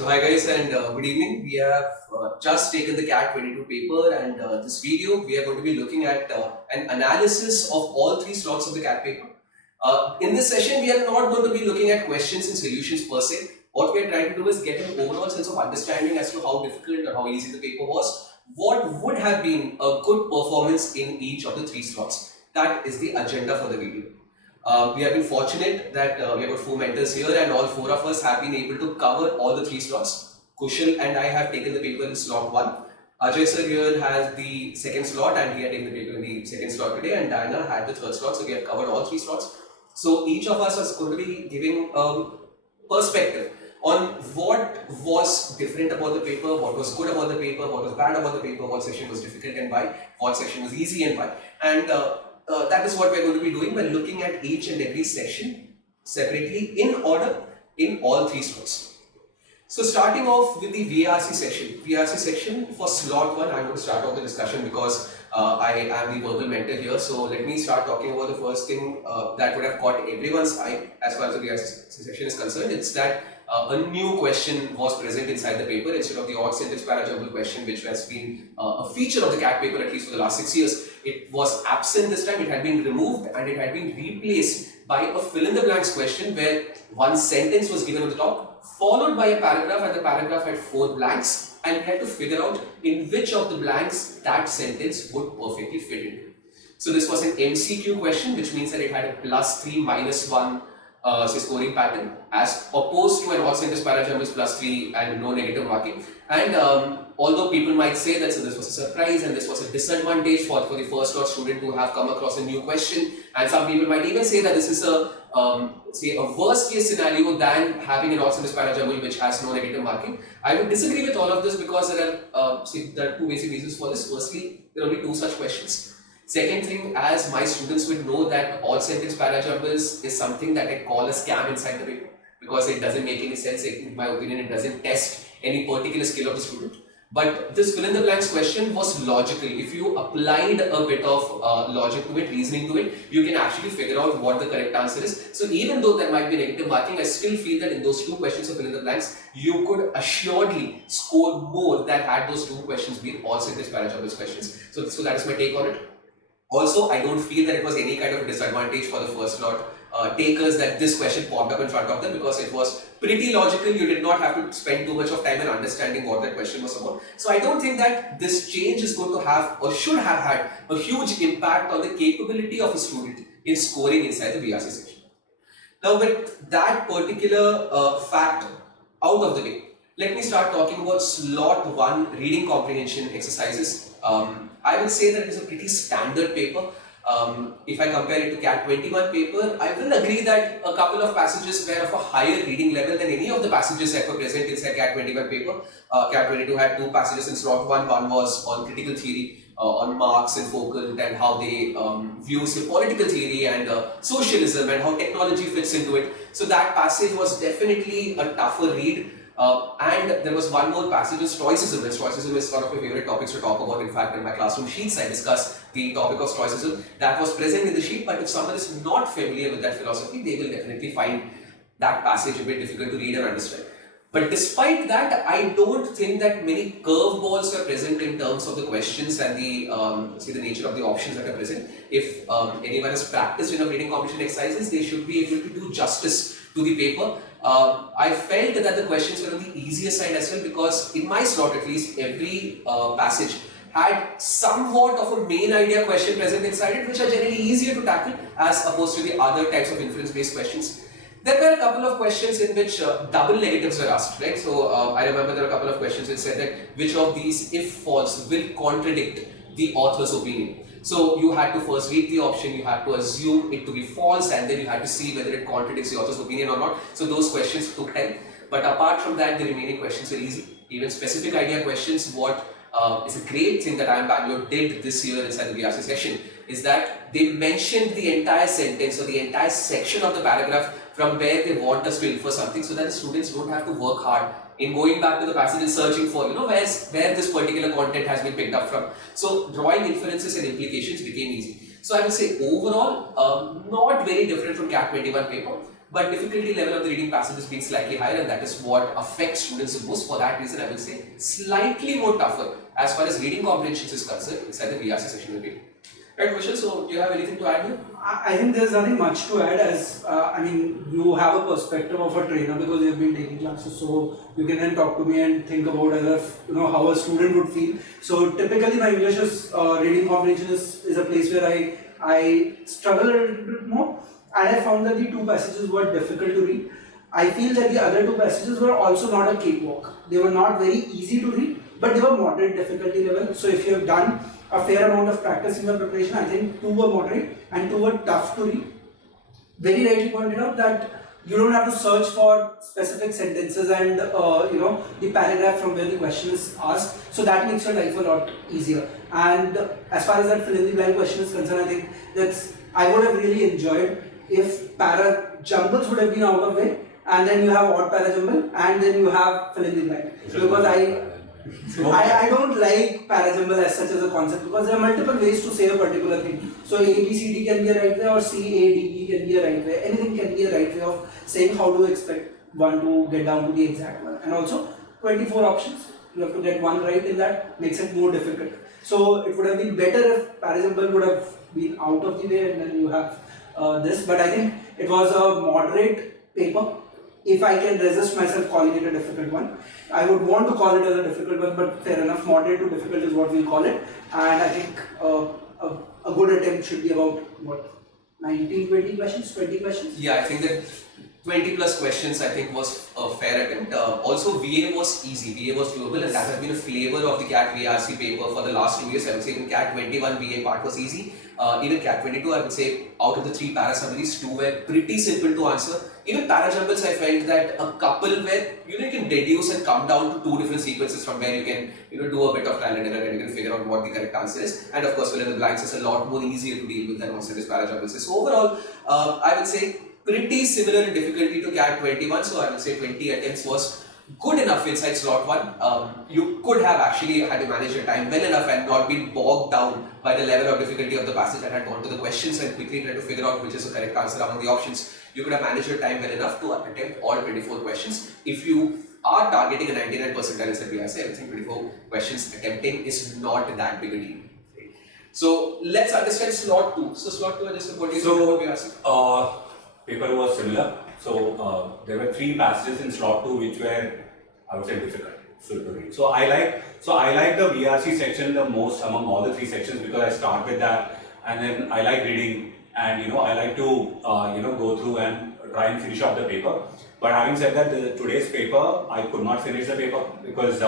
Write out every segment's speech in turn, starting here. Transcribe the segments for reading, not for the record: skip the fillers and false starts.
So hi guys and good evening. We have just taken the CAT 22 paper, and this video we are going to be looking at an analysis of all three slots of the CAT paper. In this session we are not going to be looking at questions and solutions per se. What we are trying to do is get an overall sense of understanding as to how difficult or how easy the paper was, what would have been a good performance in each of the three slots. That is the agenda for the video. We have been fortunate that we have got 4 mentors here, and all 4 of us have been able to cover all the 3 slots. Kushal and I have taken the paper in slot 1. Ajay sir here has the second slot, and he had taken the paper in the second slot today, and Diana had the third slot, so we have covered all 3 slots. So each of us is going to be giving perspective on what was different about the paper, what was good about the paper, what was bad about the paper, what section was difficult and why, what section was easy and why. And that is what we are going to be doing by looking at each and every section separately in order in all 3 slots. So starting off with the VARC section for slot 1, I'm going to start off the discussion because I am the verbal mentor here. So let me start talking about the first thing that would have caught everyone's eye as far as the VARC section is concerned. It's that a new question was present inside the paper instead of the odd sentence parajumble question, which has been a feature of the CAT paper at least for the last 6 years. It was absent this time. It had been removed and it had been replaced by a fill in the blanks question where one sentence was given on the top, followed by a paragraph, and the paragraph had 4 blanks, and you had to figure out in which of the blanks that sentence would perfectly fit into. So this was an MCQ question, which means that it had a +3 -1 scoring pattern, as opposed to an all sentence parajumble is +3 and no negative marking. And although people might say that this was a surprise and this was a disadvantage for the first slot student to have come across a new question, and some people might even say that this is a worst case scenario than having an all sentence parajumble which has no negative marking, I would disagree with all of this because there are 2 basic reasons for this. Firstly, there are only 2 such questions. Second thing, as my students would know, that all sentence parajumbles is something that I call a scam inside the paper because it doesn't make any sense. In my opinion, it doesn't test any particular skill of the student. But this fill in the blanks question was logical. If you applied a bit of logic to it, reasoning to it, you can actually figure out what the correct answer is. So even though there might be negative marking, I still feel that in those 2 questions of fill in the blanks, you could assuredly score more than had those 2 questions been all sentence parajumbles questions. So that is my take on it. Also, I don't feel that it was any kind of disadvantage for the first slot takers that this question popped up in front of them, because it was pretty logical. You did not have to spend too much of time in understanding what that question was about. So I don't think that this change is going to have or should have had a huge impact on the capability of a student in scoring inside the VARC section. Now, with that particular fact out of the way, let me start talking about slot 1 reading comprehension exercises. I would say that it is a pretty standard paper. If I compare it to CAT 21 paper, I will agree that a couple of passages were of a higher reading level than any of the passages that were present inside CAT 21 paper. CAT 22 had 2 passages in slot 1. One was on critical theory, on Marx and Foucault, and how they view political theory and socialism and how technology fits into it. So that passage was definitely a tougher read. And there was one more passage on stoicism, and stoicism is one of my favorite topics to talk about. In fact, in my classroom sheets, I discuss the topic of stoicism. That was present in the sheet, but if someone is not familiar with that philosophy, they will definitely find that passage a bit difficult to read and understand. But despite that, I don't think that many curveballs were present in terms of the questions and the nature of the options that are present. If anyone has practiced enough reading comprehension exercises, they should be able to do justice to the paper. I felt that the questions were on the easier side as well, because in my slot at least, every passage had somewhat of a main idea question present inside it, which are generally easier to tackle as opposed to the other types of inference based questions. There were a couple of questions in which double negatives were asked, right? So I remember there were a couple of questions that said that which of these, if false, will contradict the author's opinion. So you had to first read the option, you had to assume it to be false, and then you had to see whether it contradicts the author's opinion or not. So those questions took time. But apart from that, the remaining questions were easy. Even specific idea questions, what is a great thing that IIM Bangalore did this year inside the VARC section is that they mentioned the entire sentence or the entire section of the paragraph from where they want us to infer something, so that the students don't have to work hard in going back to the passage and searching for, where this particular content has been picked up from. So drawing inferences and implications became easy. So I would say overall, not very different from CAT 21 paper. but difficulty level of the reading passages being slightly higher, and that is what affects students the most. For that reason, I will say slightly more tougher as far as reading comprehension is concerned inside the VRC section will be. Right, Kushal, so do you have anything to add here? I think there's nothing much to add, as I mean, you have a perspective of a trainer because you've been taking classes, so you can then talk to me and think about as if, how a student would feel. So typically my English is, reading comprehension is a place where I struggle a little bit more, and I found that the 2 passages were difficult to read. I feel that the other 2 passages were also not a cakewalk. They were not very easy to read, but they were moderate difficulty level. So if you have done a fair amount of practice in your preparation, I think 2 were moderate and 2 were tough to read. Very rightly pointed out that you don't have to search for specific sentences and the paragraph from where the question is asked. So that makes your life a lot easier. And as far as that fill in the blank question is concerned, I think I would have really enjoyed if para jumbles would have been out of way, and then you have odd para jumble, and then you have fill in the blank. Because I don't like parajumble as such as a concept, because there are multiple ways to say a particular thing. So A, B, C, D can be a right way, or C, A, D, E can be a right way. Anything can be a right way of saying how to expect one to get down to the exact one. And also 24 options, you have to get one right in that, makes it more difficult. So it would have been better if parajumble would have been out of the way and then you have this. But I think it was a moderate paper. If I can resist myself calling it a difficult one, I would want to call it as a difficult one, but fair enough, moderate to difficult is what we'll call it. And I think a good attempt should be about, what, 19, 20 questions, 20 questions? Yeah, I think that 20 plus questions I think was a fair attempt. Also VA was easy, VA was doable, and that has been a flavor of the CAT VRC paper for the last 2 years. I would say in CAT 21 VA part was easy. Even CAT 22, I would say out of the 3 para summaries, 2 were pretty simple to answer. Even para jumbles, I felt that a couple where you can deduce and come down to 2 different sequences from where you can do a bit of trial and error and you can figure out what the correct answer is. And of course, fill in the blanks is a lot more easier to deal with than most of these para jumbles. So overall, I would say pretty similar in difficulty to CAT 21. So I would say 20 attempts was good enough inside slot 1. You could have actually had to manage your time well enough and not been bogged down by the level of difficulty of the passage and had gone to the questions and quickly try to figure out which is the correct answer among the options. You could have managed your time well enough to attempt all 24 questions. If you are targeting a 99 percentile in VRC, I think 24 questions attempting is not that big a deal. So let's understand slot 2. So slot 2, I just what do you think about VRC? Paper was similar. So there were 3 passages in slot 2 which were, I would say, difficult to read. So I like the VRC section the most among all the 3 sections because I start with that, and then I like reading, and I like to go through and try and finish off the paper. But having said that, today's paper I could not finish the paper because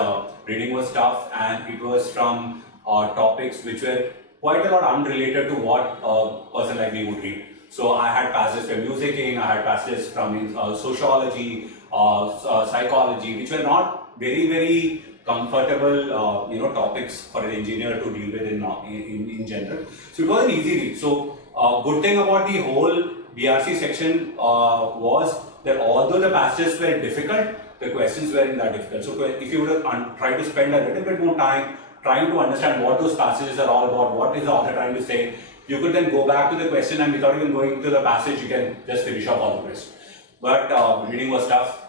reading was tough and it was from topics which were quite a lot unrelated to what a person like me would read. So I had passages from musicking, I had passages from sociology, psychology, which were not very, very comfortable, topics for an engineer to deal with in general. So it was an easy read. So good thing about the whole VRC section was that although the passages were difficult, the questions weren't that difficult. So if you would have tried to spend a little bit more time trying to understand what those passages are all about, what is the author trying to say, you could then go back to the question and without even going to the passage, you can just finish off all the questions. But reading was tough,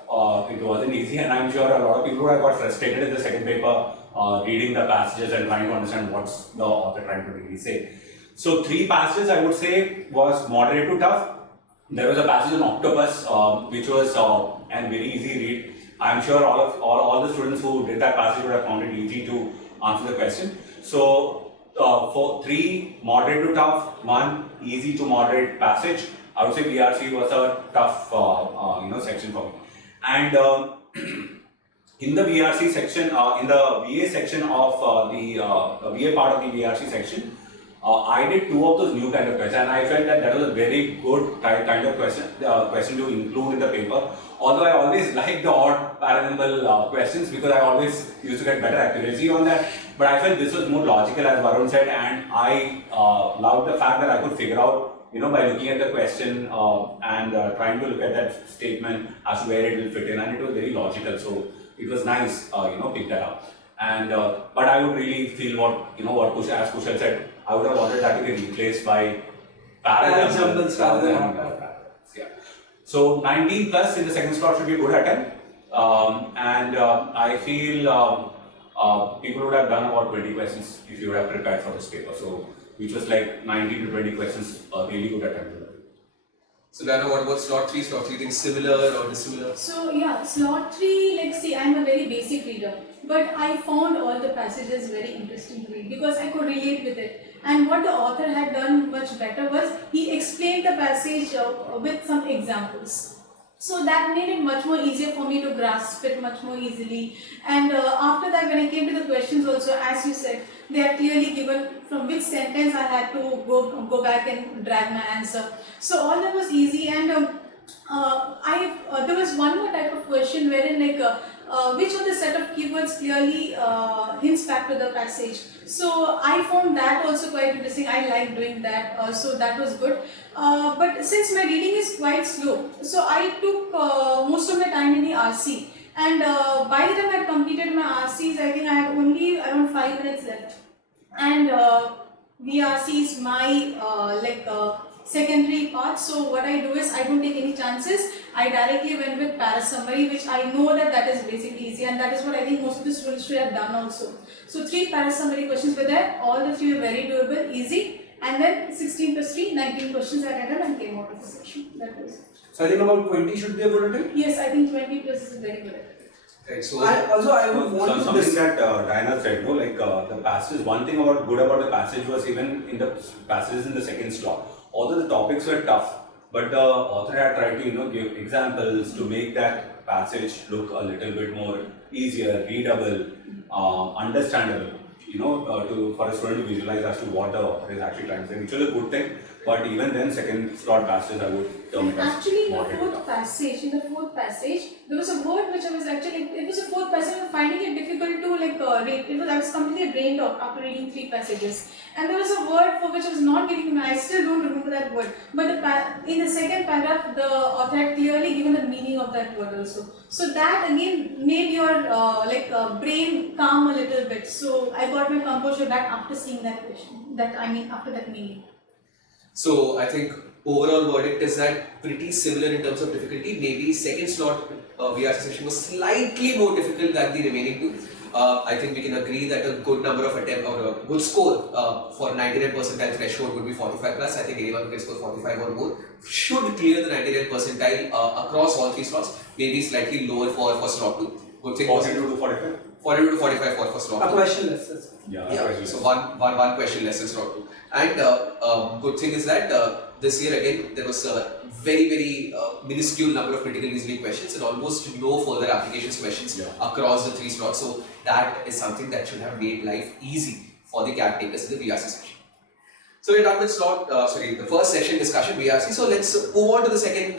it wasn't easy, and I'm sure a lot of people would have got frustrated in the second paper reading the passages and trying to understand what's the author trying to really say. So 3 passages I would say was moderate to tough. There was a passage on octopus which was a very easy read. I'm sure all the students who did that passage would have found it easy to answer the question. So for 3 moderate to tough, 1 easy to moderate passage, I would say VRC was a tough section for me. And in the VRC section, in the VA section of the VA part of the VRC section, I did 2 of those new kind of questions, and I felt that was a very good kind of question to include in the paper. Although I always liked the odd parallel questions because I always used to get better accuracy on that. But I felt this was more logical, as Varun said, and I loved the fact that I could figure out, by looking at the question and trying to look at that statement as to where it will fit in, and it was very logical. So it was nice, pick that up. And but I would really feel what Kushal, as Kushal said, I would have wanted that to be replaced by parallel jumbles rather than yeah. So 19 plus in the second slot should be a good attempt. I feel people would have done about 20 questions if you would have prepared for this paper. So which was like 19 to 20 questions, a really good attempt. So Dana, what about slot 3? Slot 3 things similar or dissimilar? So yeah, slot 3, like see, I'm a very basic reader, but I found all the passages very interesting to read because I could relate with it. And what the author had done much better was he explained the passage with some examples. So that made it much more easier for me to grasp it much more easily. And after that, when I came to the questions also, as you said, they are clearly given from which sentence I had to go back and drag my answer. So all that was easy. And there was one more type of question wherein which of the set of keywords clearly hints back to the passage. So I found that also quite interesting. I like doing that, so that was good. But since my reading is quite slow, so I took most of my time in the RC. And by the time I had completed my RCs, I think I had only around 5 minutes left. And VRC is my secondary part. So what I do is I don't take any chances. I directly went with para summary, which I know that is basically easy, and that is what I think most of the students should have done also. So 3 para summary questions were there. All the 3 were very doable, easy. And then 16 plus 3, 19 questions I had done and came out of the section. That was it. So I think about 20 should be a good attempt? Yes, I think 20 plus is very good. Right, so I would want to something that Diana said, the passages, one thing good about the passage was even in the passages in the second slot, although the topics were tough, but the author had tried to give examples to make that passage look a little bit more easier, readable, understandable, for a student to visualize as to what the author is actually trying to say, which was a good thing. But even then, second slot passages, I would term it as actually, in the moderate fourth passage, there was a word which I was actually, it was a fourth passage, I was finding it difficult to read. I was completely brain out after reading 3 passages. And there was a word for which I was not getting, I still don't remember that word. But in the second paragraph, the author had clearly given the meaning of that word also. So that again made your brain calm a little bit. So I got my composure back after seeing that question, after that meaning. So I think overall verdict is that pretty similar in terms of difficulty. Maybe second slot VRC session was slightly more difficult than the remaining 2. I think we can agree that a good number of attempt or a good score for 99 percentile threshold would be 45 plus. I think anyone who can score 45 or more should clear the 99 percentile across all 3 slots. Maybe slightly lower for slot 2. Good thing 42 to 45. 42 to 45 for slot 2. A question less. Yeah. So one question less in slot 2. And good thing is that this year again there was a very minuscule number of critical reasoning questions and almost no further applications questions across the 3 slots. So that is something that should have made life easy for the CAT takers in the VRC session. So we're done with the first section discussion VRC. So let's move on to the second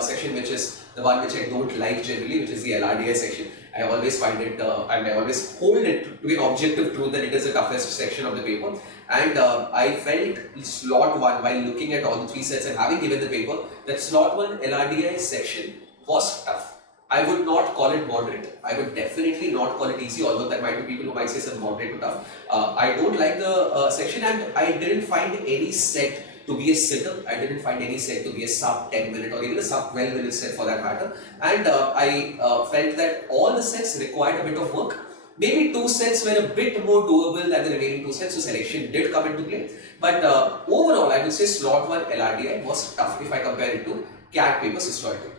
section, which is the one which I don't like generally, which is the LRDI section. I always find it, and I always hold it to be an objective truth that it is the toughest section of the paper. And I felt slot 1, while looking at all the 3 sets and having given the paper, that slot 1 LRDI section was tough. I would not call it moderate. I would definitely not call it easy, although there might be people who might say it's moderate to tough. I don't like the section, and I didn't find any set to be a sitter. I didn't find any set to be a sub 10 minute or even a sub 12 minute set for that matter. And I felt that all the sets required a bit of work. Maybe 2 sets were a bit more doable than the remaining 2 sets, so selection did come into play. But overall, I would say slot 1 LRDI was tough if I compare it to CAT papers historically.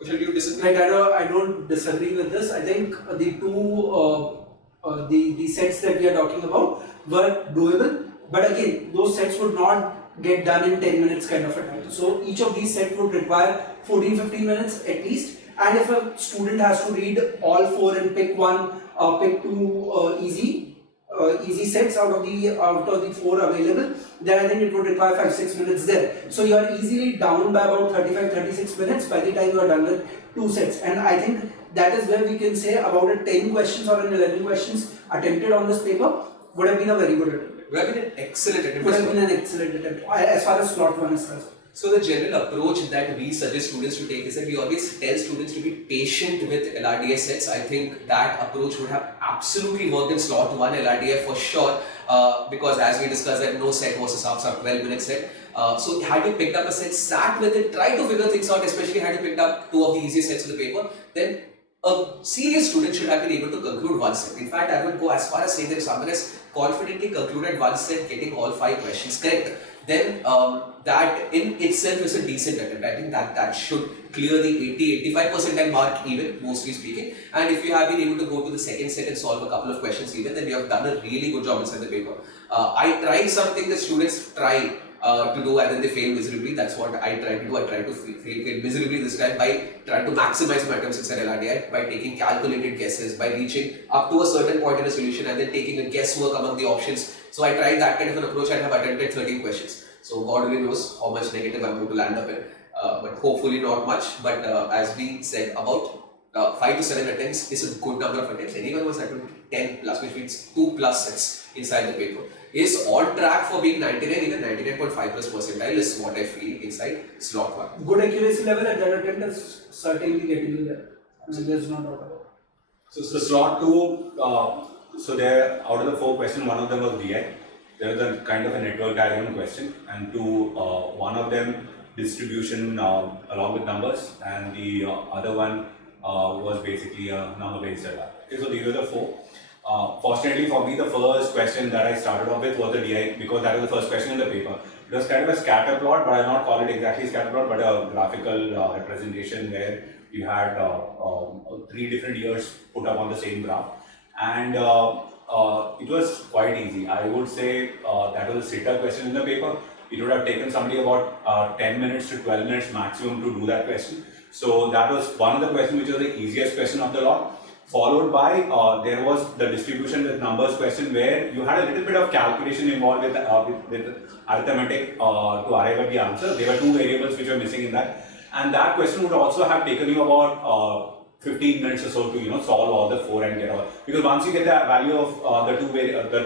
Kushal, do you disagree? I don't disagree with this. I think the sets that we are talking about were doable, but again, those sets would not get done in 10 minutes kind of a time. So each of these sets would require 14-15 minutes at least. And if a student has to read all 4 and pick 2 easy sets out of the 4 available, then I think it would require 5-6 minutes there. So you are easily down by about 35-36 minutes by the time you are done with 2 sets. And I think that is where we can say about a 10 questions or an 11 questions attempted on this paper would have been a very good attempt. Would have been an excellent attempt. Would have been an excellent attempt as far as slot 1 is concerned. So the general approach that we suggest students to take is that we always tell students to be patient with LRDI sets. I think that approach would have absolutely worked in slot 1 LRDI for sure, because as we discussed that no set was a sub 12-minute set. So had you picked up a set, sat with it, tried to figure things out, especially had you picked up 2 of the easiest sets of the paper, then a serious student should have been able to conclude one set. In fact, I would go as far as saying that if someone has confidently concluded one set, getting all 5 questions correct, then that in itself is a decent attempt. I think that should clear the 80-85 percentile mark even, mostly speaking. And if you have been able to go to the second set and solve a couple of questions even, then you have done a really good job inside the paper. I tried something that students try to do and then they fail miserably. That's what I try to do. I try to fail miserably this time by trying to maximize my attempts inside LRDI, by taking calculated guesses, by reaching up to a certain point in a solution and then taking a guesswork among the options. So I tried that kind of an approach and have attempted 13 questions. So God only knows how much negative I'm going to land up in, but hopefully not much. But as we said, about 5 to 7 attempts is a good number of attempts. Anyone was attempting 10 plus, which means 2 plus sets inside the paper, is on track for being 99, even 99.5 plus percentile is what I feel inside slot 1. Good accuracy level at that attempt is certainly getting you there. I mean, there's no doubt about it. So slot 2, so there, out of the 4 questions, one of them was DI. There was a kind of a network diagram question, and one of them distribution along with numbers, and the other one was basically a number-based data. Okay, so these were the 4. Fortunately for me, the first question that I started off with was the DI, because that was the first question in the paper. It was kind of a scatter plot, but I'll not call it exactly scatter plot, but a graphical representation where you had 3 different years put up on the same graph. And it was quite easy. I would say that was a sitter question in the paper. It would have taken somebody about 10 minutes to 12 minutes maximum to do that question. So that was one of the questions which was the easiest question of the lot. Followed by, there was the distribution with numbers question where you had a little bit of calculation involved with arithmetic to arrive at the answer. There were 2 variables which were missing in that. And that question would also have taken you about 15 minutes or so to solve all the 4 and get all. Because once you get the value of the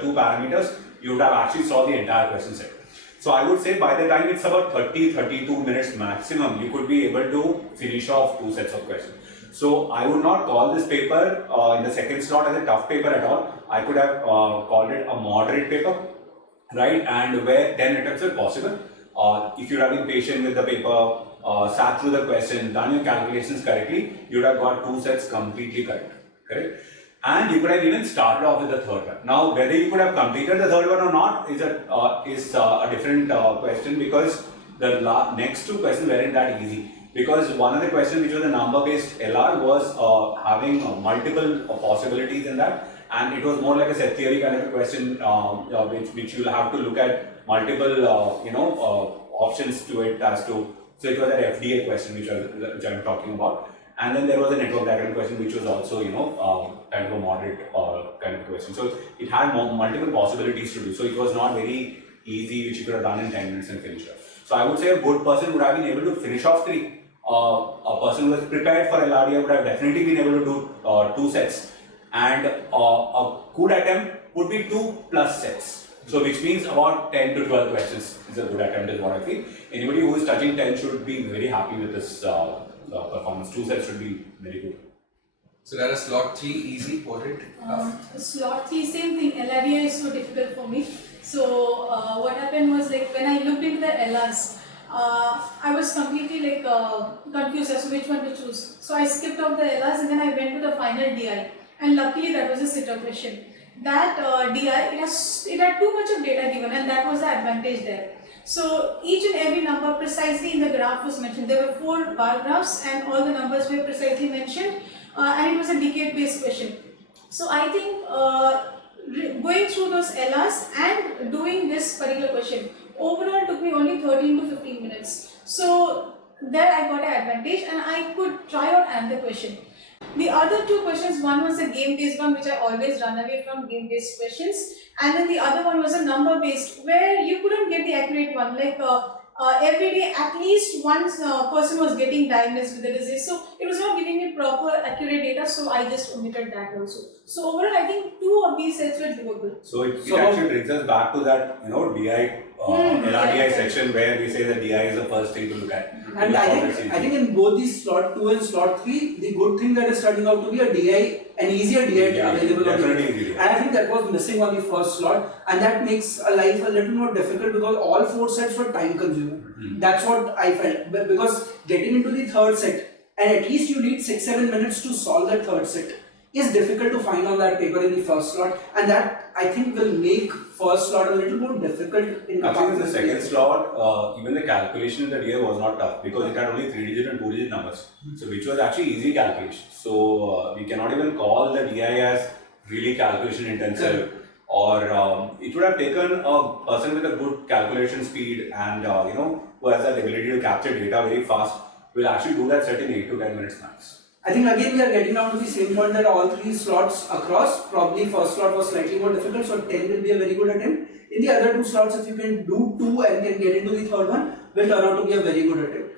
two parameters, you would have actually solved the entire question set. So I would say by the time it's about 30-32 minutes maximum, you could be able to finish off 2 sets of questions. So I would not call this paper in the second slot as a tough paper at all. I could have called it a moderate paper, right? And where 10 attempts are possible. If you have been patient with the paper, sat through the question, done your calculations correctly, you would have got 2 sets completely correct? And you could have even started off with the third one. Now, whether you could have completed the third one or not is a different question, because the next 2 questions weren't that easy. Because one of the questions, which was a number-based LR, was having multiple possibilities in that, and it was more like a set theory kind of a question, which you'll have to look at multiple, options to it as to. So it was an FDA question, which I'm talking about, and then there was a network diagram question, which was also, kind of a moderate kind of question. So it had multiple possibilities to do. So it was not very easy, which you could have done in 10 minutes and finished off. So I would say a good person would have been able to finish off 3. A person who was prepared for LRDI would have definitely been able to do 2 sets, and a good attempt would be 2 plus sets. So which means about 10 to 12 questions is a good attempt is what I feel. Anybody who is touching 10 should be very happy with this performance. 2 sets should be very good. So that is slot 3 easy, moderate, Slot 3, same thing. LRDI is so difficult for me. So what happened was, like, when I looked into the LRs, I was completely confused as to which one to choose. So I skipped off the LRs and then I went to the final DI, and luckily that was a sitter question. That DI, it had too much of data given, and that was the advantage there. So each and every number precisely in the graph was mentioned. There were 4 bar graphs and all the numbers were precisely mentioned, and it was a decade based question. So I think going through those LRs and doing this particular question overall took me only 13 to 15 minutes. So there I got an advantage and I could try out another question. The other 2 questions, one was a game based one, which I always run away from, game based questions, and then the other one was a number based where you couldn't get the accurate one. Like every day at least one person was getting diagnosed with the disease, so it was not giving me proper accurate data, so I just omitted that also. So overall I think 2 of these sets were doable. So it actually brings us back to that, DI LRDI section where we say that DI is the first thing to look at. And I think in both the slot 2 and slot 3, the good thing that is turning out to be a DI, an easier DI available on the easy. And I think that was missing on the first slot, and that makes life a little more difficult because all 4 sets were time consuming. That's what I felt. But because getting into the third set, and at least you need 6-7 minutes to solve that third set, is difficult to find on that paper in the first slot, and that I think will make first slot a little more difficult in comparison. In the second slot, even the calculation in the DI was not tough because it had only 3-digit and 2-digit numbers, so which was actually easy calculation. So we cannot even call the DI as really calculation intensive, or it would have taken a person with a good calculation speed and who has that ability to capture data very fast will actually do that set in 8 to 10 minutes max. I think again we are getting down to the same point that all 3 slots across, probably first slot was slightly more difficult, so 10 will be a very good attempt. In the other 2 slots, if you can do 2 and can get into the third one, will turn out to be a very good attempt.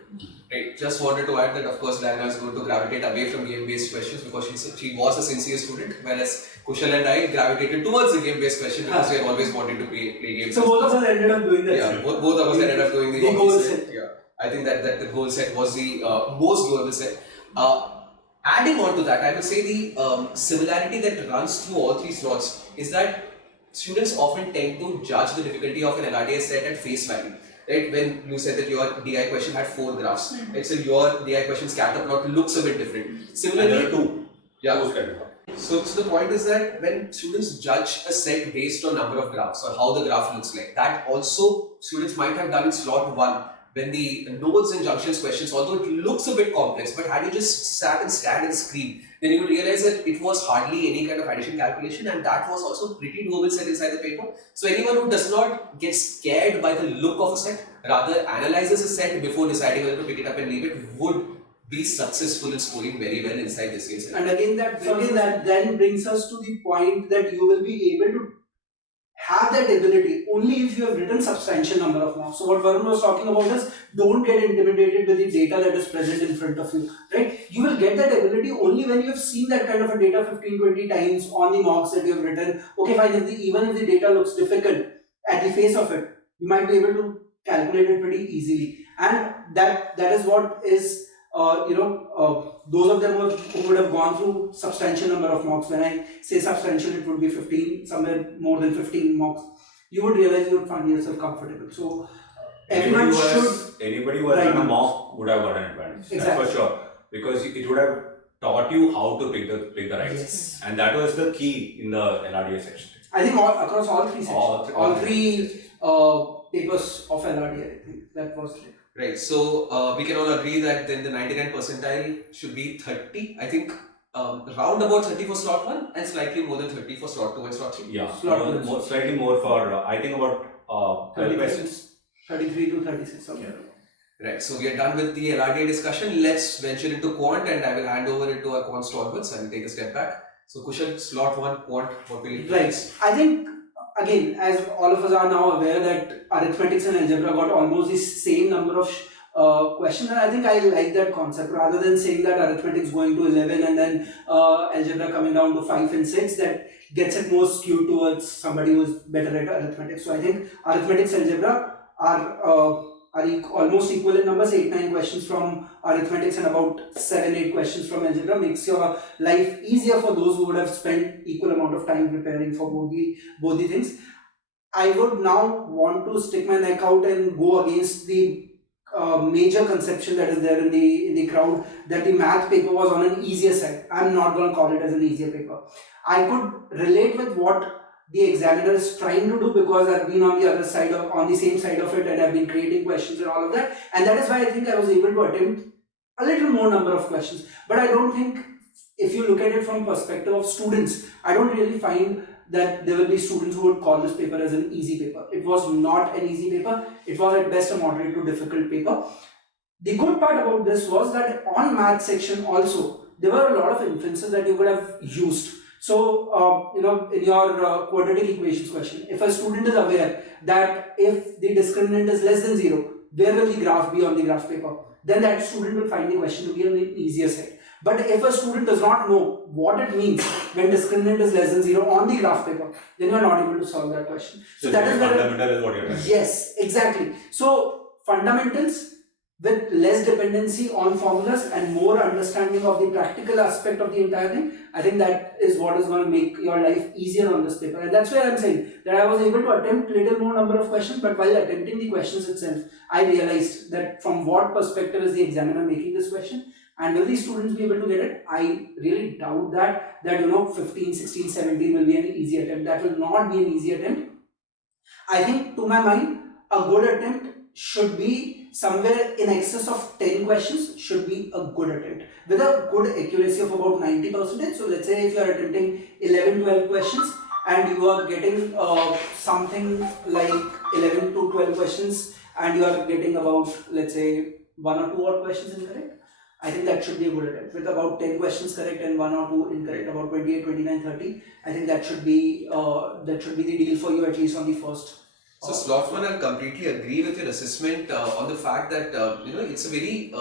Right, just wanted to add that of course Diana is going to gravitate away from game-based questions because she was a sincere student, whereas Kushal and I gravitated towards the game-based question because we are always wanting to play games. So both of us ended up doing that. Yeah, both of us ended up doing the goal set. Yeah, I think that the goal set was the most doable set. Adding on to that, I would say the similarity that runs through all 3 slots is that students often tend to judge the difficulty of an LRDI set at face value. Right? When you said that your DI question had 4 graphs, right? So your DI question scatter plot looks a bit different. Similarly, there are 2. Yeah. So the point is that when students judge a set based on number of graphs or how the graph looks like, that also students might have done in slot 1. When the nodes and junctions questions, although it looks a bit complex, but had you just sat and stared and screamed, then you would realize that it was hardly any kind of addition calculation, and that was also pretty doable set inside the paper. So anyone who does not get scared by the look of a set, rather analyzes a set before deciding whether to pick it up and leave it, would be successful in scoring very well inside this year's set. And again, that then brings us to the point that you will be able to have that ability only if you have written substantial number of marks. So what Varun was talking about is don't get intimidated with the data that is present in front of you, right? You will get that ability only when you have seen that kind of a data 15-20 times on the marks that you have written. Okay, fine, even if the data looks difficult at the face of it, you might be able to calculate it pretty easily. And that is what is those of them who would have gone through substantial number of mocks. When I say substantial, it would be 15, somewhere more than 15 mocks. You would realize you would find yourself comfortable. So anybody who has done a mock would have got an advantage. Exactly. That's for sure, because it would have taught you how to pick the right. Yes. And that was the key in the LRDI section. I think across all 3 sections, all three papers of LRDI, I think that was it. Right, so we can all agree that then the 99 percentile should be 30. I think round about 30 for slot 1 and slightly more than 30 for slot 2 and slot 3. Yeah, slightly more for I think about 30 questions. 33 to 36. Okay. Yeah. Right, so we are done with the LRDI discussion. Let's venture into quant, and I will hand over it to our quant stalwarts. I will take a step back. So Kushal, slot 1 quant, what will you do? Right, I think again, as all of us are now aware that arithmetics and algebra got almost the same number of questions, and I think I like that concept rather than saying that arithmetics going to 11 and then algebra coming down to 5 and 6. That gets it more skewed towards somebody who is better at arithmetics. So I think arithmetics, algebra are almost equal in numbers. 8-9 questions from arithmetics and about 7-8 questions from algebra makes your life easier for those who would have spent equal amount of time preparing for both the things. I would now want to stick my neck out and go against the major conception that is there in the crowd, that the math paper was on an easier side. I'm not going to call it as an easier paper. I could relate with what the examiner is trying to do because I've been on the other side on the same side of it, and I've been creating questions and all of that, and that is why I think I was able to attempt a little more number of questions. But I don't think, if you look at it from perspective of students, I don't really find that there will be students who would call this paper as an easy paper. It was not an easy paper. It was at best a moderate to difficult paper. The good part about this was that on math section also, there were a lot of inferences that you could have used. So, in your quadratic equations question, if a student is aware that if the discriminant is less than 0, where will the graph be on the graph paper? Then that student will find the question to be on the easier side. But if a student does not know what it means when discriminant is less than 0 on the graph paper, then you are not able to solve that question. So that is fundamental is what you're trying. Yes, exactly. So fundamentals with less dependency on formulas and more understanding of the practical aspect of the entire thing, I think that is what is going to make your life easier on this paper. And that's where I'm saying that I was able to attempt little more number of questions, but while attempting the questions itself, I realized that from what perspective is the examiner making this question, and will these students be able to get it? I really doubt that 15, 16, 17 will be an easy attempt. That will not be an easy attempt. I think, to my mind, a good attempt should be somewhere in excess of 10 questions should be a good attempt with a good accuracy of about 90%. So let's say if you are attempting 11, 12 questions and you are getting something like 11 to 12 questions and you are getting about, let's say, 1 or 2 odd questions incorrect, I think that should be a good attempt. With about 10 questions correct and 1 or 2 incorrect, about 28, 29, 30, I think that should be the deal for you, at least on the first. So slot one, I completely agree with your assessment on the fact that it's a very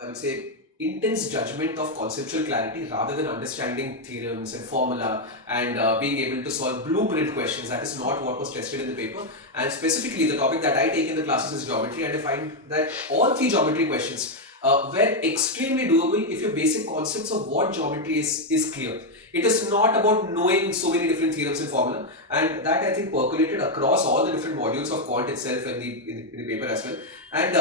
I would say intense judgment of conceptual clarity rather than understanding theorems and formula and being able to solve blueprint questions. That is not what was tested in the paper. And specifically, the topic that I take in the classes is geometry, and I find that all 3 geometry questions were extremely doable if your basic concepts of what geometry is clear. It is not about knowing so many different theorems and formula, and that I think percolated across all the different modules of quant itself and in the paper as well. And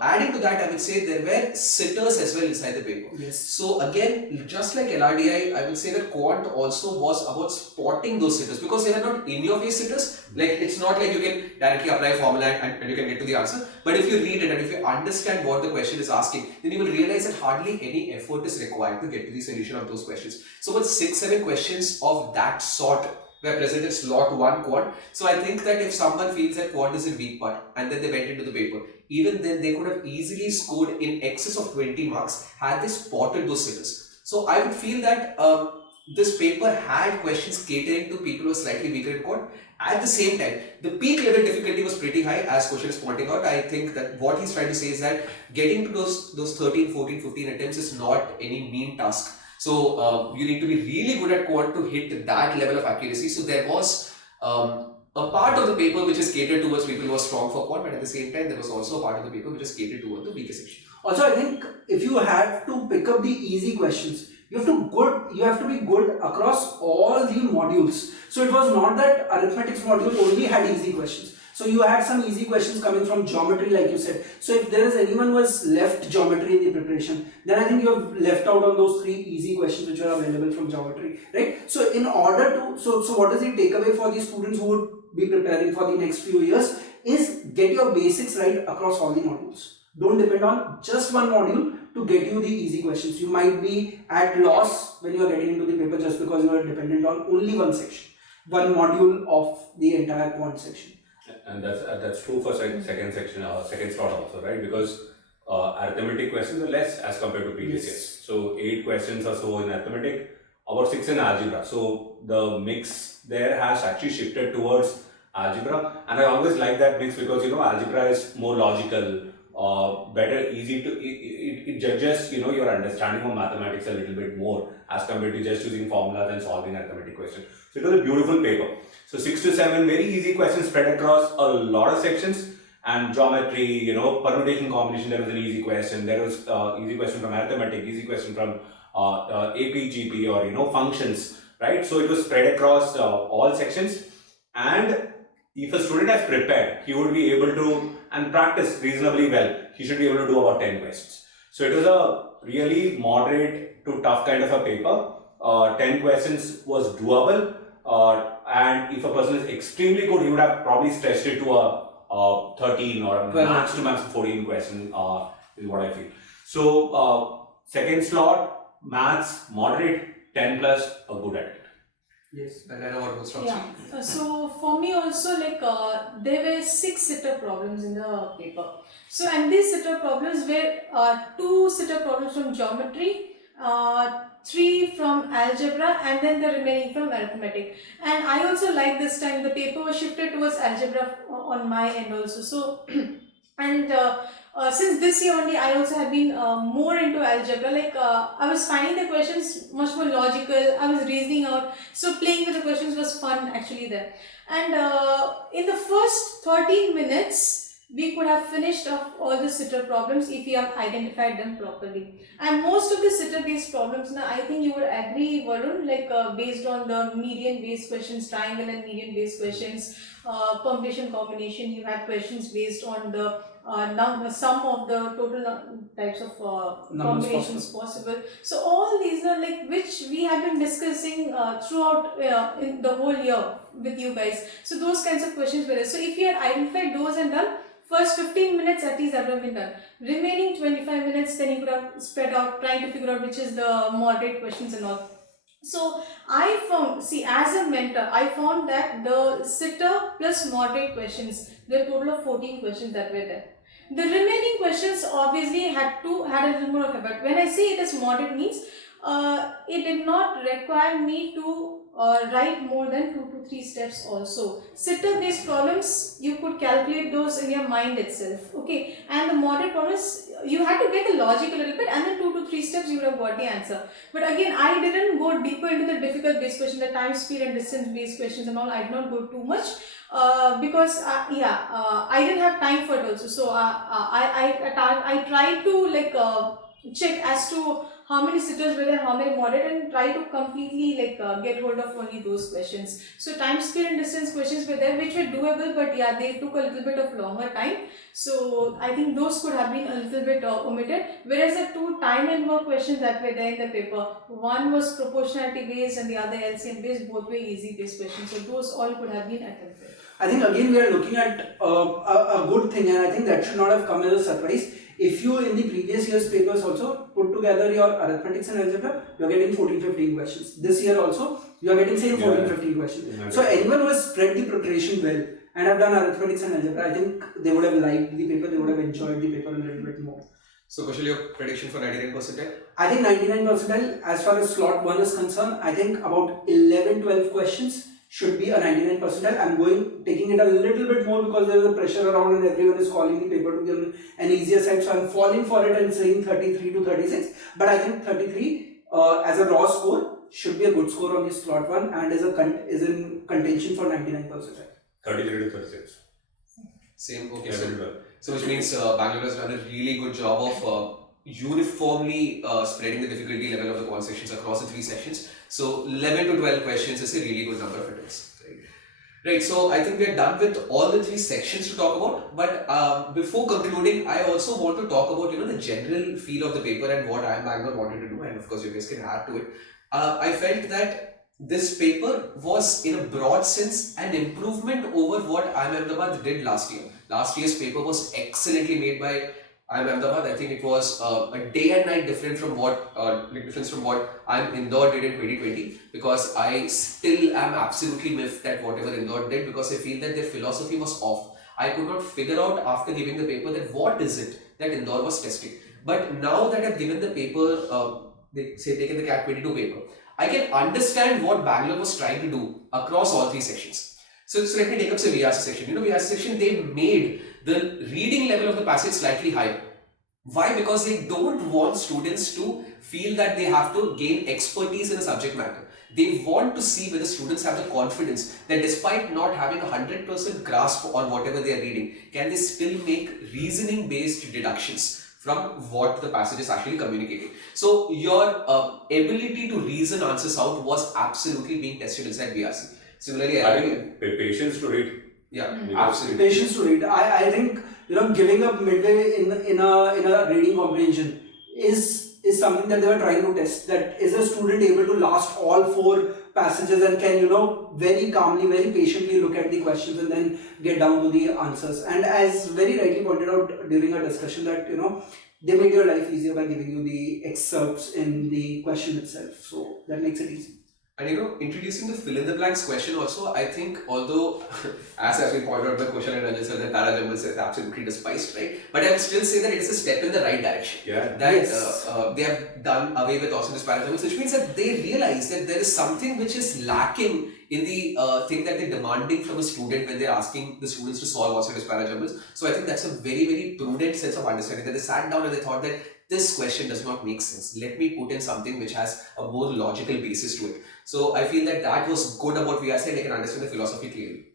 adding to that, I would say there were sitters as well inside the paper. Yes. So again, just like LRDI, I would say that quant also was about spotting those sitters, because they are not in your face sitters. Like, it's not like you can directly apply a formula and you can get to the answer. But if you read it and if you understand what the question is asking, then you will realize that hardly any effort is required to get to the solution of those questions. So about 6-7 questions of that sort were present in slot 1 quant. So I think that if someone feels that quant is a weak part and then they went into the paper, even then they could have easily scored in excess of 20 marks had they spotted those sitters. So I would feel that this paper had questions catering to people who are slightly weaker in quant. At the same time, the peak level difficulty was pretty high, as Kushal is pointing out. I think that what he's trying to say is that getting to those 13, 14, 15 attempts is not any mean task. So you need to be really good at quant to hit that level of accuracy. So there was a part of the paper which is catered towards people who are strong for quant, but at the same time there was also a part of the paper which is catered towards the weaker section. Also, I think if you have to pick up the easy questions, you have to be good across all the modules. So it was not that arithmetics module only had easy questions. So you had some easy questions coming from geometry, like you said. So if there is anyone who has left geometry in the preparation, then I think you have left out on those 3 easy questions which are available from geometry, right? So in order to, so what is the takeaway for the students who would be preparing for the next few years is get your basics right across all the modules. Don't depend on just one module to get you the easy questions. You might be at loss when you are getting into the paper just because you are dependent on only one section, one module of the entire quant section. And that's true for second section, second slot also, right? Because arithmetic questions are less as compared to previous years. So 8 questions or so in arithmetic, about 6 in algebra. So the mix there has actually shifted towards algebra, and I always like that mix because algebra is more logical, better, easy to it judges your understanding of mathematics a little bit more as compared to just using formulas and solving arithmetic questions. So it was a beautiful paper. So 6 to 7 very easy questions spread across a lot of sections, and geometry, permutation combination, there was an easy question. There was easy question from arithmetic, easy question from APGP or functions, right? So it was spread across all sections, and if a student has prepared, he would be able to and practice reasonably well. He should be able to do about 10 questions. So it was a really moderate to tough kind of a paper. 10 questions was doable, and if a person is extremely good, he would have probably stretched it to a 13 or a max to max 14 question is what I feel. So second slot, maths, moderate, 10 plus, a good attempt. Yes. And then what was Yeah. So for me also, like there were 6 sitter problems in the paper. So and these sitter problems were 2 sitter problems from geometry, 3 from algebra, and then the remaining from arithmetic. And I also like this time the paper was shifted towards algebra on my end also. So and since this year only, I also have been more into algebra. Like I was finding the questions much more logical. I was reasoning out. So playing with the questions was fun actually there. And in the first 13 minutes, we could have finished off all the sitter problems if we have identified them properly. And most of the sitter based problems, now I think you would agree, Varun, like based on the median based questions, triangle and median based questions, permutation combination, you had questions based on the sum of the total types of combinations possible. So all these are like which we have been discussing throughout in the whole year with you guys. So those kinds of questions were there. So if you had identified those and done first 15 minutes at least that would have been done. Remaining 25 minutes then you could have spread out trying to figure out which is the moderate questions and all. So I found, see, as a mentor, I found that the sitter plus moderate questions, the total of 14 questions that were there. The remaining questions obviously had a little more of effort. When I say it is moderate means, it did not require me to write more than 2 to 3 steps also. Sitter based problems, you could calculate those in your mind itself, okay, and the moderate problems, you had to get the logic a little bit and then 2 to 3 steps you would have got the answer. But again, I didn't go deeper into the difficult based questions, the time, speed and distance based questions and all. I did not go too much because I didn't have time for it also. So I tried to like check as to how many sitters were there, how many moderate, and try to completely like get hold of only those questions. So time, speed and distance questions were there which were doable, but yeah, they took a little bit of longer time. So I think those could have been a little bit omitted. Whereas the 2 time and work questions that were there in the paper, one was proportionality based and the other LCM based, both were easy based questions. So those all could have been attempted. I think again we are looking at a good thing, and I think that should not have come as a surprise. If you in the previous year's papers also put together your arithmetics and algebra, you are getting 14-15 questions. This year also you are getting same 14-15 questions. So anyone who has spread the preparation well and have done arithmetics and algebra, I think they would have liked the paper, they would have enjoyed the paper a little bit more. So Kushal, your prediction for 99%? I think 99% as far as slot 1 is concerned, I think about 11-12 questions should be a 99%. I'm taking it a little bit more because there is a pressure around and everyone is calling the paper to give an easier side. So I'm falling for it and saying 33 to 36. But I think 33 as a raw score should be a good score on the slot 1 and is in contention for 99%. 33 to 36. Same, okay. So which means Bangalore has done a really good job of uniformly spreading the difficulty level of the quant sections across the 3 sections. So 11 to 12 questions is a really good number of attempts. Right, so I think we are done with all the 3 sections to talk about. But before concluding, I also want to talk about the general feel of the paper and what IIM Bangalore wanted to do, and of course you guys can add to it. I felt that this paper was in a broad sense an improvement over what IIM Ahmedabad did last year. Last year's paper was excellently made by IIM Ahmedabad. I think it was a day and night difference from what IIM Indore did in 2020, because I still am absolutely miffed at whatever Indore did, because I feel that their philosophy was off. I could not figure out after giving the paper that what is it that Indore was testing. But now that I've given the paper, taken the CAT 22 paper, I can understand what Bangalore was trying to do across all 3 sections. So let me take up the VARC section. VARC section, they made the reading level of the passage slightly higher. Why? Because they don't want students to feel that they have to gain expertise in a subject matter. They want to see whether students have the confidence that despite not having a 100% grasp on whatever they are reading, can they still make reasoning based deductions from what the passage is actually communicating. So your ability to reason answers out was absolutely being tested inside VARC. Similarly, I think patience to read. Yeah, absolutely. Patience to read. I think giving up midway in a reading comprehension is something that they were trying to test. That is a student able to last all 4 passages and can very calmly, very patiently look at the questions and then get down to the answers. And as very rightly pointed out during our discussion, that they made your life easier by giving you the excerpts in the question itself. So that makes it easy. And introducing the fill in the blanks question also, I think, although as has been pointed out by Kushal and Ajay, the para is absolutely despised, right? But I would still say that it is a step in the right direction. Yeah. That Yes. they have done away with also this para which means that they realize that there is something which is lacking in the thing that they're demanding from a student when they're asking the students to solve also this para. So I think that's a very, very prudent sense of understanding, that they sat down and they thought that this question does not make sense. Let me put in something which has a more logical basis to it. So I feel that that was good about VARC, and I can understand the philosophy clearly.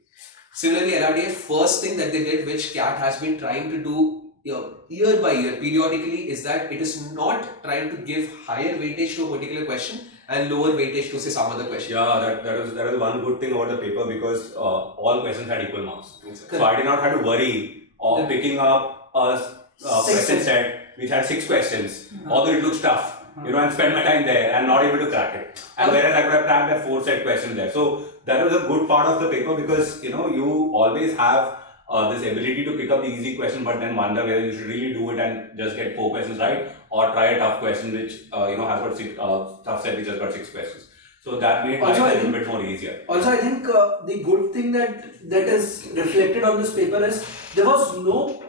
Similarly, LRDA, first thing that they did, which CAT has been trying to do year by year, periodically, is that it is not trying to give higher weightage to a particular question and lower weightage to say some other question. Yeah, that was one good thing about the paper, because all questions had equal marks. Exactly. So I did not have to worry of picking up a question set which had 6 questions, although it looks tough. And spend my time there and not able to crack it. And whereas I could have cracked that 4 set question there. So that was a good part of the paper, because you always have this ability to pick up the easy question, but then wonder whether you should really do it and just get 4 questions right, or try a tough question which has got 6 tough set which has got 6 questions. So that made life a little bit more easier. Also, I think the good thing that is reflected on this paper is there was no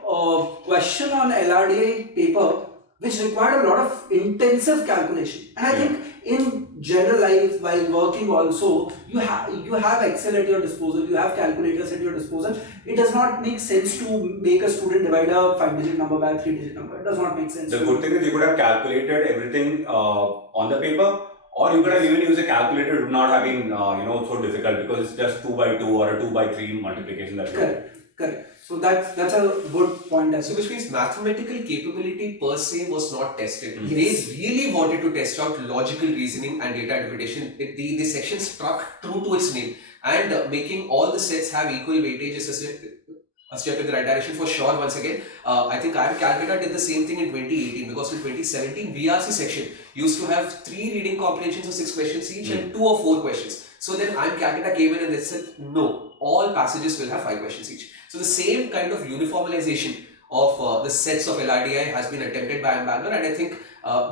question on LRDA paper which required a lot of intensive calculation. And I think in general life, while working also, you have Excel at your disposal, you have calculators at your disposal. It does not make sense to make a student divide a 5-digit number by a 3-digit number. It does not make sense. The good thing is you could have calculated everything on the paper, or you could have even used a calculator. It would not have been so difficult, because it's just 2 by 2 or a 2 by 3 multiplication that you do. Correct. So that's a good point as well. So which means mathematical capability per se was not tested. Yes. They really wanted to test out logical reasoning and data interpretation. The section struck true to its name, and making all the sets have equal weightage is a step in the right direction for sure. Once again, I think IIM Calcutta did the same thing in 2018, because in 2017 VRC section used to have 3 reading comprehensions of 6 questions each and 2 or 4 questions. So then IIM Calcutta came in and they said no, all passages will have 5 questions each. So the same kind of uniformization of the sets of LRDI has been attempted by IIM Bangalore, and I think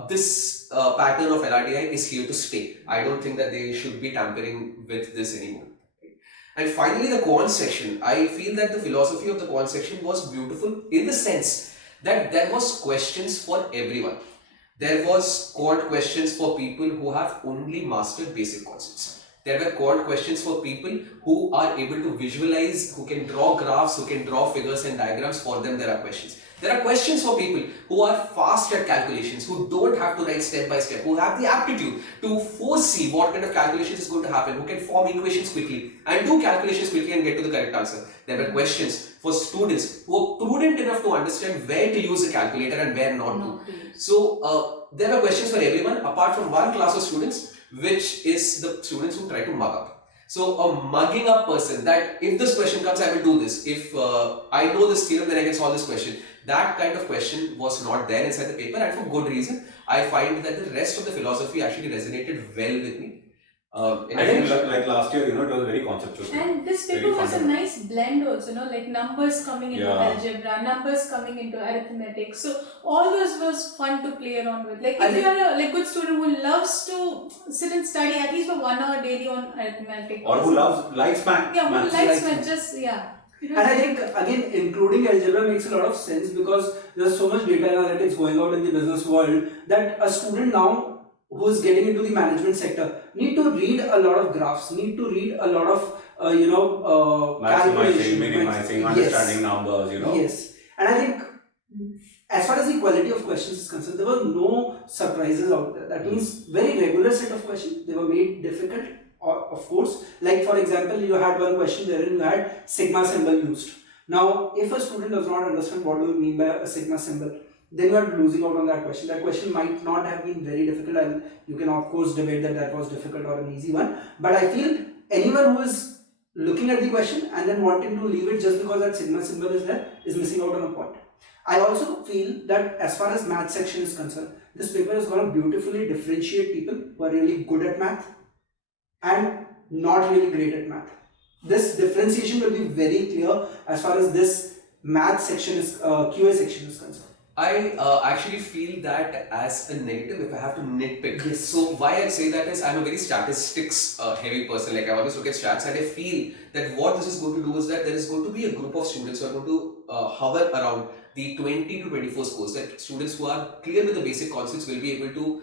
this pattern of LRDI is here to stay. I don't think that they should be tampering with this anymore. And finally, the quant section. I feel that the philosophy of the quant section was beautiful in the sense that there was questions for everyone. There was quant questions for people who have only mastered basic concepts. There were quant questions for people who are able to visualize, who can draw graphs, who can draw figures and diagrams. For them, there are questions. There are questions for people who are fast at calculations, who don't have to write step by step, who have the aptitude to foresee what kind of calculations is going to happen, who can form equations quickly and do calculations quickly and get to the correct answer. There were questions for students who are prudent enough to understand where to use a calculator and where not to. So there were questions for everyone, apart from one class of students, which is the students who try to mug up. So a mugging up person, that if this question comes, I will do this. If I know this theorem, then I can solve this question. That kind of question was not there inside the paper, and for good reason. I find that the rest of the philosophy actually resonated well with me. I think like last year, it was very conceptual. And this paper was a nice blend also, like numbers coming into algebra, numbers coming into arithmetic. So all those was fun to play around with. Like if you are a good student who loves to sit and study at least for 1 hour daily on arithmetic, or who likes math. Yeah, who likes math, just And I think again including algebra makes a lot of sense, because there's so much data analytics going out in the business world that a student now who is getting into the management sector need to read a lot of graphs, need to read a lot of maximizing, minimizing, understanding numbers, Yes, and I think as far as the quality of questions is concerned, there were no surprises out there. That means very regular set of questions. They were made difficult, of course. Like for example, you had one question wherein you had sigma symbol used. Now, if a student does not understand what do you mean by a sigma symbol, then you are losing out on that question. That question might not have been very difficult, and you can of course debate that was difficult or an easy one. But I feel anyone who is looking at the question and then wanting to leave it just because that sigma symbol is there is missing out on a point. I also feel that as far as math section is concerned, this paper is going to beautifully differentiate people who are really good at math and not really great at math. This differentiation will be very clear as far as this math section is QA section is concerned. I actually feel that as a negative if I have to nitpick. Yes. So why I say that is I'm a very statistics heavy person. Like I always look at stats and I feel that what this is going to do is that there is going to be a group of students who are going to hover around the 20 to 24 scores. That students who are clear with the basic concepts will be able to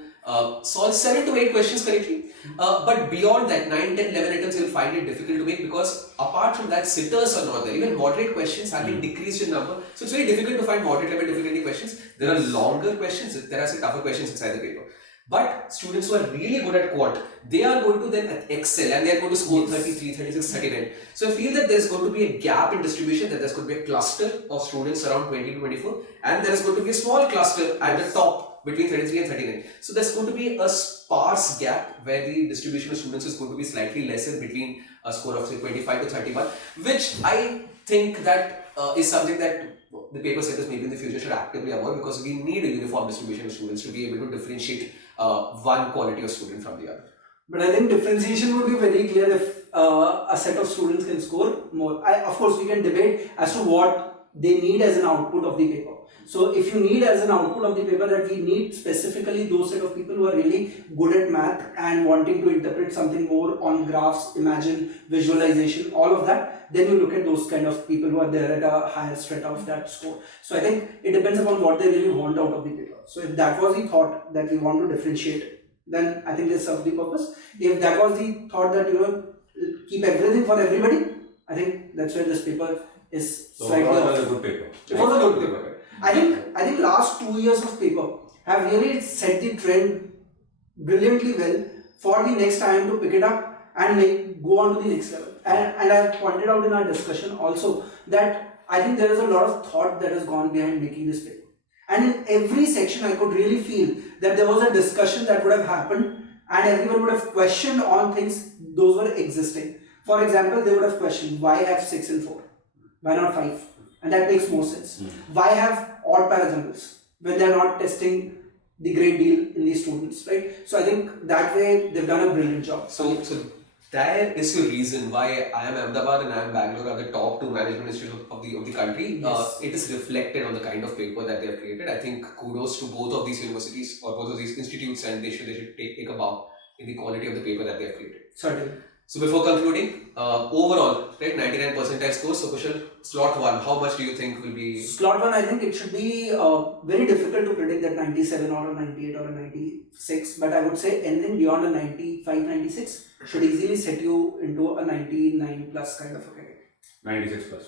solve 7 to 8 questions correctly. But beyond that, 9, 10, 11 attempts, you'll find it difficult to make because apart from that, sitters are not there. Even moderate questions have been decreased in number. So it's very difficult to find moderate level difficulty questions. There are longer questions, there are some tougher questions inside the paper. But students who are really good at quant, they are going to then excel and they are going to score 33, 36, 39. So I feel that there's going to be a gap in distribution, that there's going to be a cluster of students around 20 to 24, and there is going to be a small cluster at the top between 33 and 39. So there's going to be a sparse gap where the distribution of students is going to be slightly lesser between a score of say 25 to 31, which I think that is something that the paper setters maybe in the future should actively avoid, because we need a uniform distribution of students to be able to differentiate one quality of student from the other. But I think differentiation would be very clear if a set of students can score more. Of course, we can debate as to what they need as an output of the paper. So if you need as an output of the paper that we need specifically those set of people who are really good at math and wanting to interpret something more on graphs, imagine, visualization, all of that, then you look at those kind of people who are there at a higher strata of that score. So I think it depends upon what they really want out of the paper. So if that was the thought that we want to differentiate, then I think this serves the purpose. If that was the thought that keep everything for everybody, I think that's where this paper is slightly off. It was a good paper. It was a good paper. I think last 2 years of paper have really set the trend brilliantly well for the next time to pick it up and go on to the next level. And I have pointed out in our discussion also that I think there is a lot of thought that has gone behind making this paper. And in every section I could really feel that there was a discussion that would have happened and everyone would have questioned on things those were existing. For example, they would have questioned why have 6 and 4? Why not 5? And that makes more sense. Why have odd parajumbles when they are not testing the great deal in these students, right? So I think that way they've done a brilliant job. So there is a reason why IIM Ahmedabad and IIM Bangalore are the top 2 management institutes of the country. Yes. It is reflected on the kind of paper that they have created. I think kudos to both of these universities or both of these institutes, and they should take a bow in the quality of the paper that they have created. Certainly. So before concluding, overall, right, 99 percentile score. So Kushal, slot 1, how much do you think will be? Slot 1, I think it should be very difficult to predict that 97 or a 98 or a 96, but I would say anything beyond a 95, 96 should easily set you into a 99 plus kind of a category. 96 plus.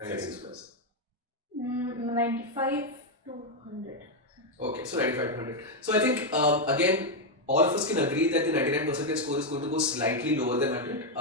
96 plus. 95 to 100. Okay, so 95 to 100. So I think, again, all of us can agree that the 99 percentile score is going to go slightly lower than 100.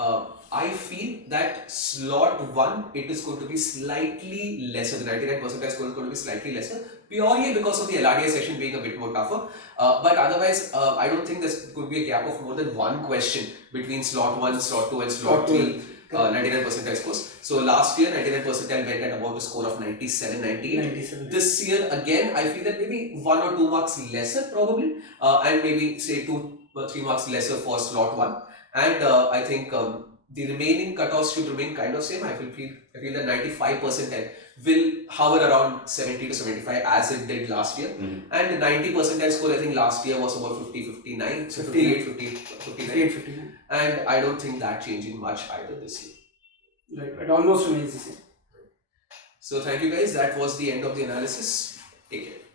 I feel that slot 1, it is going to be slightly lesser. The 99 percentile score is going to be slightly lesser, purely because of the LRDI section being a bit more tougher. But otherwise, I don't think there's going to be a gap of more than 1 question between slot 1, slot 2 and slot 3. 99 percentile scores. So last year 99 percentile went at about a score of 97, 98. 97. This year again I feel that maybe 1 or 2 marks lesser probably, and maybe say 2 or 3 marks lesser for slot 1. And I think the remaining cutoffs should remain kind of same. I feel that 95 percentile will hover around 70 to 75 as it did last year. And the 90 percentile score I think last year was about 50, 59, so 58, 59. 59. And I don't think that changing much either this year. Right, it almost remains the same. So thank you guys. That was the end of the analysis. Take care.